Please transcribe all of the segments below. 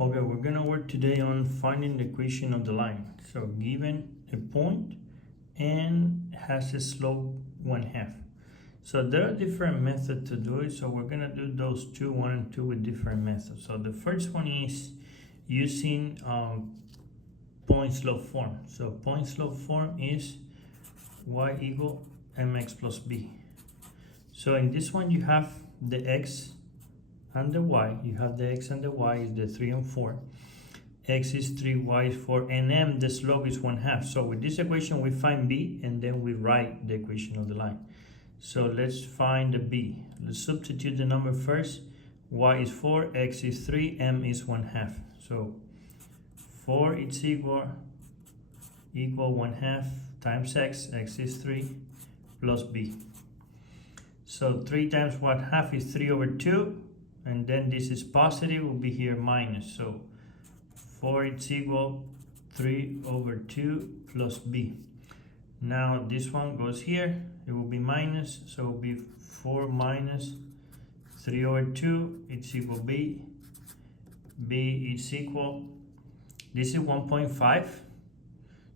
Okay, we're gonna work today on finding the equation of the line. So given a point and has a slope 1/2. So there are different methods to do it. So we're gonna do those two, 1 and 2 with different methods. So the first one is using point slope form. So point slope form is y equal mx plus b. So in this one you have the x and the y. You have the x and the y is the 3 and 4. X is 3, y is 4, and m, the slope is 1/2. So with this equation we find b and then we write the equation of the line. So let's find the b. Let's substitute the number first. Y is 4, x is 3, m is 1/2. So 4 is equal 1/2 times x is 3 plus b. So 3 times 1/2 is 3 over 2. And then this is positive, will be here minus. So 4 is equal 3 over 2 plus b. Now this one goes here, it will be minus, so it will be 4 minus 3 over 2, it's equal b. B is equal, this is 1.5,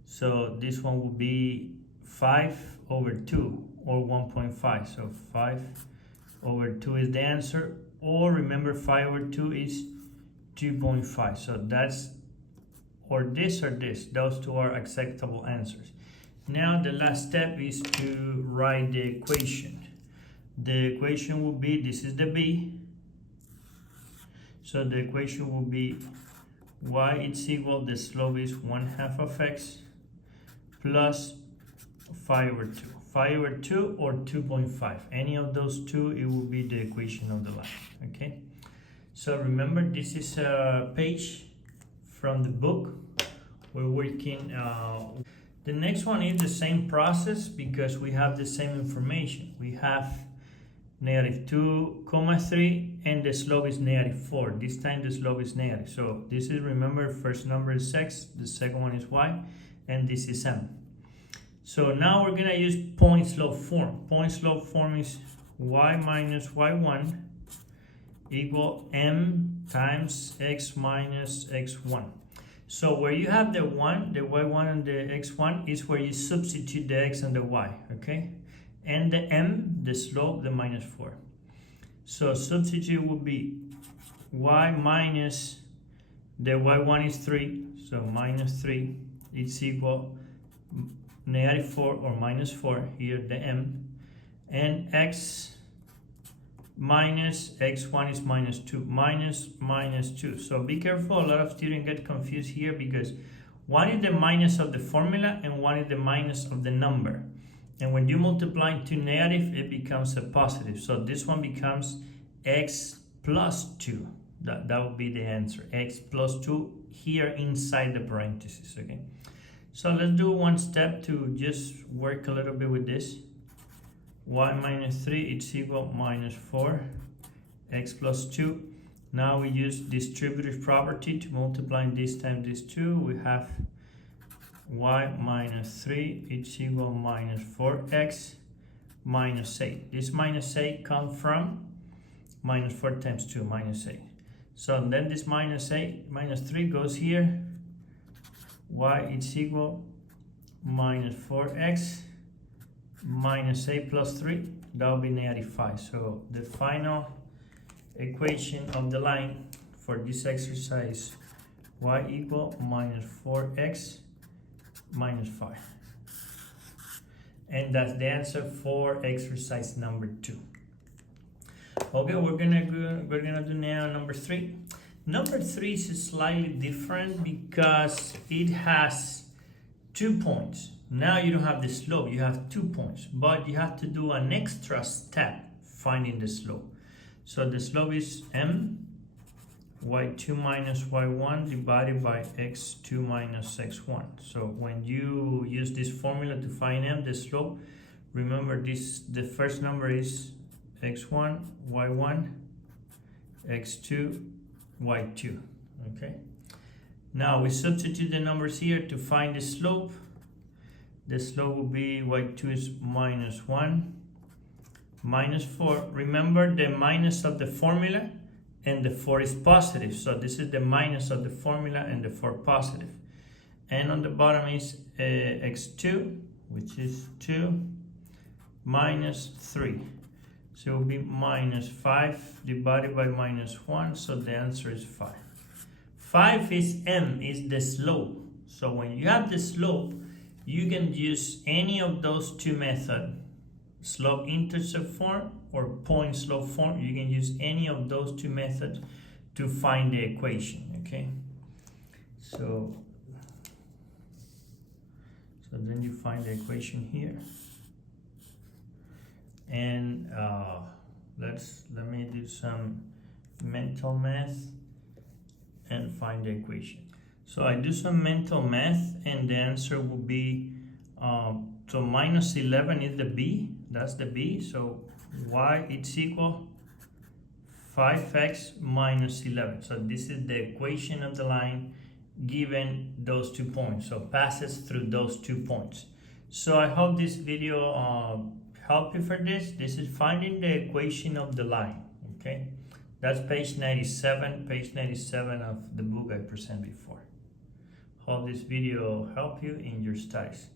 so this one will be 5 over 2 or 1.5, so 5 over 2 is the answer. Or remember 5 over 2 is 2.5. So that's or this, those two are acceptable answers. Now the last step is to write the equation. The equation will be, this is the b. So the equation will be y is equal, the slope is 1/2 of x plus 5 over 2. 5 over 2 or 2.5. Any of those two, it will be the equation of the line. Okay. So remember, this is a page from the book. We're working. The next one is the same process because we have the same information. We have -2,3 and the slope is -4. This time the slope is negative. So this is, remember, first number is x, the second one is y, and this is m. So now we're gonna use point slope form. Point slope form is y minus y1 equal m times x minus x1. So where you have the 1, the y1 and the x1 is where you substitute the x and the y, okay? And the m, the slope, the -4. So substitute would be y minus, the y1 is 3, so -3, it's equal -4 or -4, here the m, and x minus x1 is -2, -2. So be careful, a lot of students get confused here because one is the minus of the formula and one is the minus of the number. And when you multiply to negative, it becomes a positive. So this one becomes x plus 2. That would be the answer, x plus 2 here inside the parentheses, okay? So let's do one step to just work a little bit with this. Y minus 3 it's equal -4, x plus 2. Now we use distributive property to multiply this times this 2. We have y minus 3 it's equal -4x minus 8. This -8 comes from -4 times 2, -8. So then this -3 goes here. Y is equal -4x minus 8 plus 3, that will be -5. So the final equation of the line for this exercise, y equal -4x minus 5. And that's the answer for exercise number 2. Okay, we're gonna do now number 3. Number 3 is slightly different because it has 2 points. Now you don't have the slope, you have 2 points, but you have to do an extra step finding the slope. So the slope is m, y2 minus y1 divided by x2 minus x1. So when you use this formula to find m, the slope, remember this, the first number is x1, y1, x2, y2, okay? Now we substitute the numbers here to find the slope. The slope will be y2 is -1, -4. Remember the minus of the formula and the 4 is positive. So this is the minus of the formula and the 4 positive. And on the bottom is x2, which is 2 minus 3. So it will be minus 5 divided by minus 1, so the answer is 5. 5 is m, is the slope. So when you have the slope, you can use any of those two methods, slope intercept form or point slope form. You can use any of those two methods to find the equation, okay? So then you find the equation here. And let me do some mental math and find the equation. So I do some mental math and the answer will be, so minus 11 is the b, that's the b, so y it's equal 5x minus 11. So this is the equation of the line given those 2 points, so passes through those 2 points. So I hope this video help you for this. This is finding the equation of the line, okay? That's page 97 of the book I presented before. Hope this video help you in your studies.